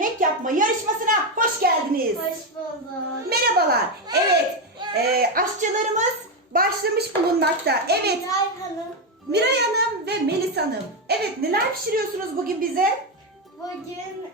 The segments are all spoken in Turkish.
yemek yapma yarışmasına hoş geldiniz. Hoş bulduk. Merhabalar. Evet, aşçılarımız başlamış bulunmakta. Evet, Miray Hanım. Miray Hanım ve Melis Hanım. Evet, neler pişiriyorsunuz bugün bize? Bugün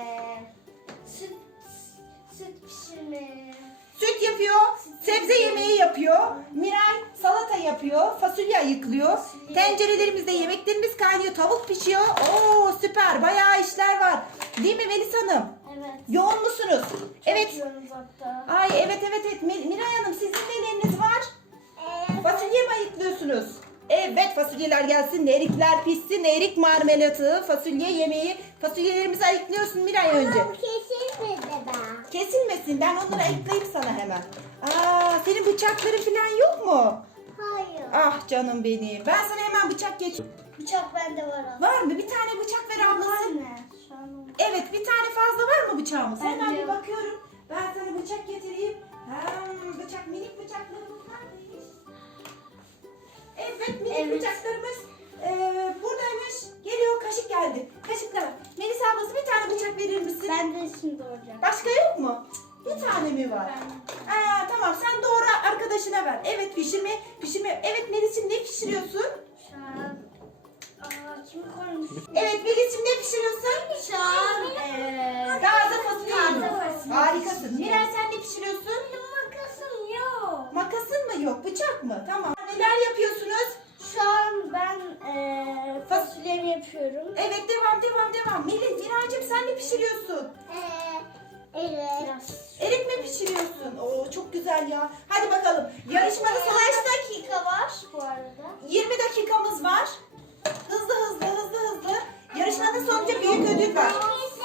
süt pişirme. Süt yapıyor, sebze yemeği yapıyor. Miray salata yapıyor, fasulye ayıklıyor. Tencerelerimizde yemeklerimiz kaynıyor, tavuk pişiyor. Oo süper, bayağı işler var. Değil mi Melis Hanım? Evet. Yoğun musunuz? Evet. Çok yoğunuz hatta. Ay evet. Miray Hanım sizin neleriniz var? Fasulye mi ayıklıyorsunuz? Evet, fasulyeler gelsin, erikler pişsin, erik marmelatı, fasulye yemeği. Fasulyelerimizi ayıklıyorsun Miray önce. Kesilmedi ben. Kesilmesin, ben onları ayıklayayım sana hemen. Aa, senin bıçakların falan yok mu? Hayır. Ah canım benim, ben sana hemen bıçak geç. Bıçak bende var aslında. Var mı? Bir tane bıçak ver ablası. Ne? Şu an Evet, bir tane fazla var mı bıçağımız? Bende Hemen bir yok. bakıyorum. Ben sana bıçak getireyim. Bıçak, minik bıçaklarımız neredeymiş? Evet, minik bıçaklarımız buradaymış. Geliyor, kaşık geldi. Kaşıklar. Melis ablası bir tane bıçak verir misin? Ben de şimdi doğrayacağım. Başka yok mu? Bir tane mi var? Tamam, sen doğru arkadaşına ver. Evet, pişirme. Evet Melis'im, ne pişiriyorsun? Şu an kim koymuş? Evet Melis'im, ne pişiriyorsun? Şu an Taze fasulye. Taze fasulye. Harikasın. Miray sen ne pişiriyorsun? makasım yok. Makasın mı yok? Bıçak mı? Tamam. Neler yapıyorsunuz? Şu an ben fasulyemi yapıyorum. Evet, devam. Melis, Miraycığım sen ne pişiriyorsun? Evet. Erik mi pişiriyorsun? Oo çok güzel ya. Hadi bakalım. Yarışmada Kaç dakika var bu arada? 20 dakikamız var. Hızlı. Yarışmanın sonucu büyük ödül var.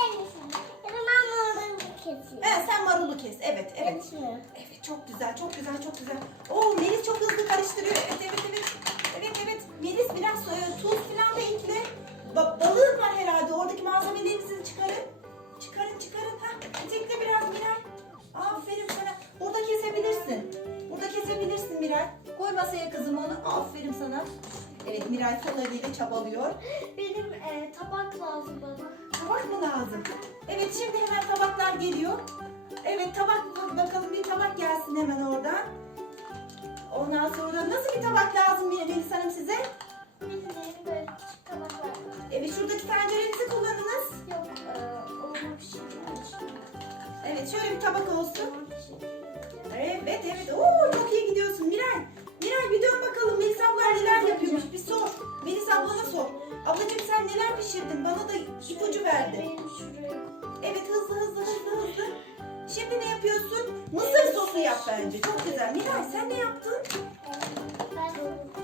Sen marulu kes. Evet. Evet, çok güzel. Oo, Melis çok hızlı karıştırıyor. Evet. Melis biraz tuz falan da ekle. Balığın var herhalde. Oradaki malzemelerinizi çıkarın. Çıkarın. Ekle biraz Miray. Aferin sana. Burada kesebilirsin Miray. Koy masaya kızım onu. Aferin sana. Evet, Miray sol eliyle çabalıyor. Benim tabak lazım bana. Tabak mı lazım? Evet, şimdi hemen tabaklar geliyor. Evet, tabak bakalım, bir tabak gelsin hemen oradan. Ondan sonra nasıl bir tabak lazım Melis Hanım size? Bildiğim böyle küçük tabaklar var. Evet, şuradaki tencerenizi kullanınız. Yok, olma pişirme. Evet, şöyle bir tabak olsun. Evet. Oo, çok iyi gidiyorsun Miray. Bir dön bakalım Melis abla neler yapıyormuş. Bir sor. Melis ablana sor. Ablacığım sen neler pişirdin? Bana da ipucu verdi. Benim şuraya. Evet, hızlı. Şimdi ne yapıyorsun? Mısır sosu yap bence. Çok güzel. Miray sen ne yaptın? Ben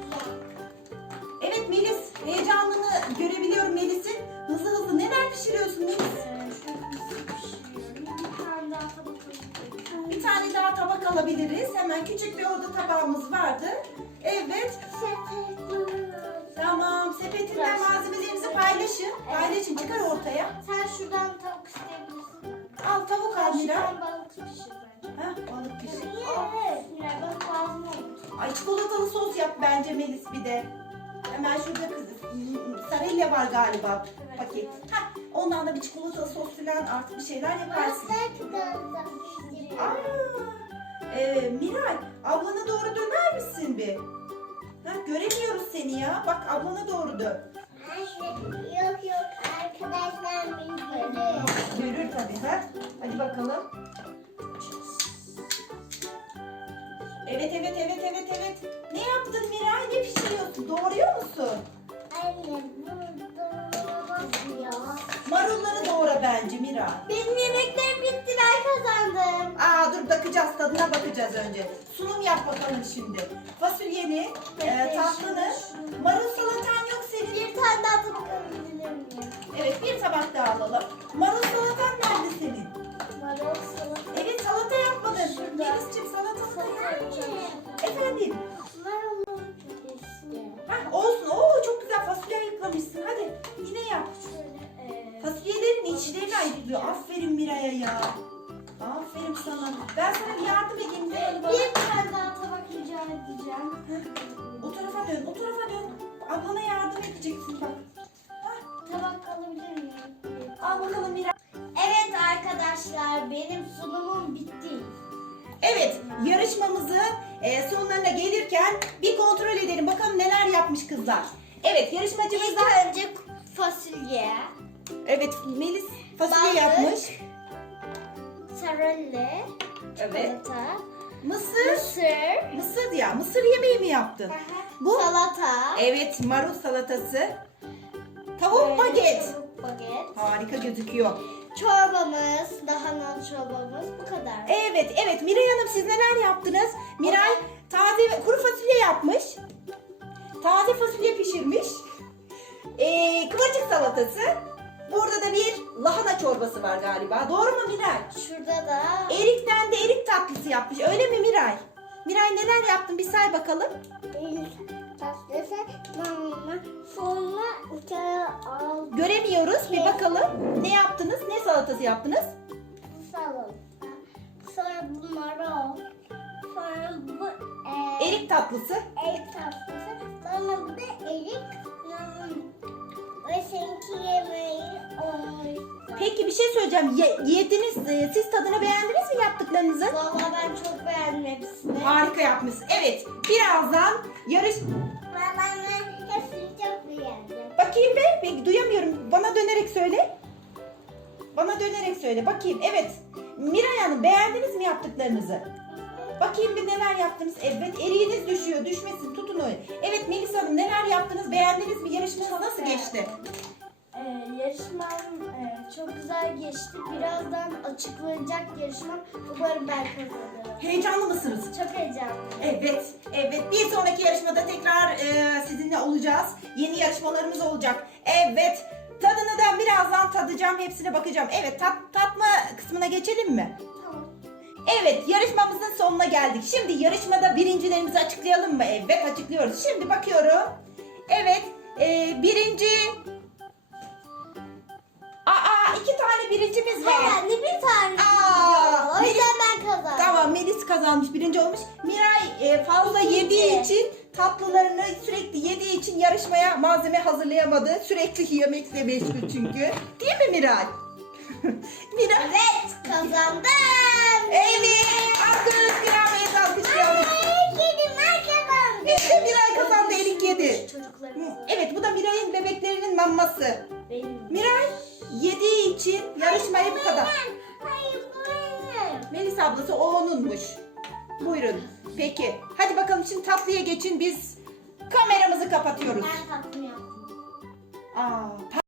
Evet Melis, heyecanını görebiliyorum Melis'in. Hızlı. Neler pişiriyorsun Melis? Bir tane daha tabak alabiliriz. Hemen küçük bir orada tabağımız vardı. Evet. Tamam. Sepetinden malzemelerinizi paylaşın. Çıkar ortaya. Sen şuradan tavuk isteyebilirsin. Al tavuk al Miray. Şuradan balık pişir bence. Balık pişir. Evet. Miray balık lazım olur. Ay çikolatalı sos yap bence Melis bir de. Hemen şurada sarıyla var galiba paket. Ondan da bir çikolatalı sos falan artık bir şeyler yaparsın. Miray, ablana doğru döner misin bir? Göremiyoruz seni ya. Bak ablana doğru dön. Yok arkadaşlar beni görüyor. Görür tabii. Hadi bakalım. Evet. Ne yaptın Miray? Ne pişiriyorsun? Doğruyor musun? Anne bu doğramaz ya. Marulları doğra bence Miray. Benim yemeklerim bitti, ben kazandım. Dur bakacağız, tadına bakacağız önce. Sunum yap bakalım şimdi. Fasulyeni, tatlını, marul salatan yok senin. Bir tane daha tabak alabilir miyim? Evet, bir tabak daha alalım. Marul salatan nerede senin? Marul salata. Evet, salata yapmadın. Şurada. Melis'ciğim salata Salata yapacağım. Efendim? Marul'u istiyorum. Olsun. Oo, çok güzel fasulye ayıklamışsın. Hadi yine yap. Şöyle Fasulyelerin içlerini ayıklıyor. Aferin Miray'a ya. Aferin sana. Ben sana bir yardım edeyim. bir tane daha tabak rica edeceğim. O tarafa dön. Ablana yardım edeceksin bak. Tabak alabilir miyim? Al bakalım Miray. Evet arkadaşlar, benim sunumum bitti. Evet, yarışmamızın sonlarına gelirken bir kontrol edelim. Bakalım neler yapmış kızlar. Evet, yarışmacımız İlk da... önce fasulye, Evet, Melis fasulye balık, yapmış. sarılı, Evet. çikolata, Mısır. mısır, Mısır ya. Mısır yemeği mi yaptın? Bu? salata, Evet, marul salatası. Tavuk baget. tavuk baget, Harika gözüküyor. çorbamız, lahana çorbamız, bu kadar. Evet. Miray Hanım siz neler yaptınız? Miray taze kuru fasulye yapmış. Taze fasulye pişirmiş. Kıvırcık salatası. Burada da bir lahana çorbası var galiba. Doğru mu Miray? Şurada da Erik'ten de erik tatlısı yapmış. Öyle mi Miray? Miray neler yaptın? Bir say bakalım. tatlısı, mama, sonra uçağı al, Göremiyoruz. Bir bakalım. Ne yaptınız? Ne salatası yaptınız? salata, sonra bu marul, sonra bu Erik tatlısı. erik tatlısı, sonra bu da erik, ve seninki yemeği olmuş. Peki bir şey söyleyeceğim. Yediniz. Siz tadını beğendiniz mi yaptıklarınızı? Valla ben çok beğendim hepsini. Harika yapmışsın. Evet. Birazdan yarış... Valla ben hepsini çok beğendim. Bakayım be. Ben duyamıyorum. Bana dönerek söyle. Bana dönerek söyle. Bakayım. Evet. Miray Hanım beğendiniz mi yaptıklarınızı? Bakayım bir neler yaptınız. Evet. Eriğiniz düşüyor. Düşmesin. Tutun öyle. Evet Melisa Hanım neler yaptınız? Beğendiniz mi? Yarışmanız nasıl geçti? Yarışmam çok güzel geçti. Birazdan açıklanacak yarışmam. Umarım ben kazanırım. Heyecanlı mısınız? Çok heyecanlıyım. Evet. Bir sonraki yarışmada tekrar sizinle olacağız. Yeni yarışmalarımız olacak. Evet. Tadını da birazdan tadacağım. Hepsine bakacağım. Evet. Tatma kısmına geçelim mi? Tamam. Evet. Yarışmamızın sonuna geldik. Şimdi yarışmada birincilerimizi açıklayalım mı? Evet. Açıklıyoruz. Şimdi bakıyorum. Evet. Birinci... iki tane birincimiz var. Herhalde bir tane. Aa, O yüzden ben kazandım. Tamam Melis kazanmış, birinci olmuş. Miray fazla İkinci. yediği için, tatlılarını sürekli yediği için yarışmaya malzeme hazırlayamadı. Sürekli yemekle meşgul çünkü. Değil mi Miray? Miray. Evet, kazandım. Evet. Alkış Miray'a alkışlayalım. Ben kazandım. İşte Miray kazandı, Erik yedi. Çocuklarımızı. Evet, bu da Miray'ın bebeklerinin maması. Benim. Miray yediği için yarışmaya bu kadar. Hayır, bu benim. Melis ablası o onunmuş. Buyurun. Peki. Hadi bakalım şimdi tatlıya geçin. Biz kameramızı kapatıyoruz. Ben tatlım yaptım. Aa,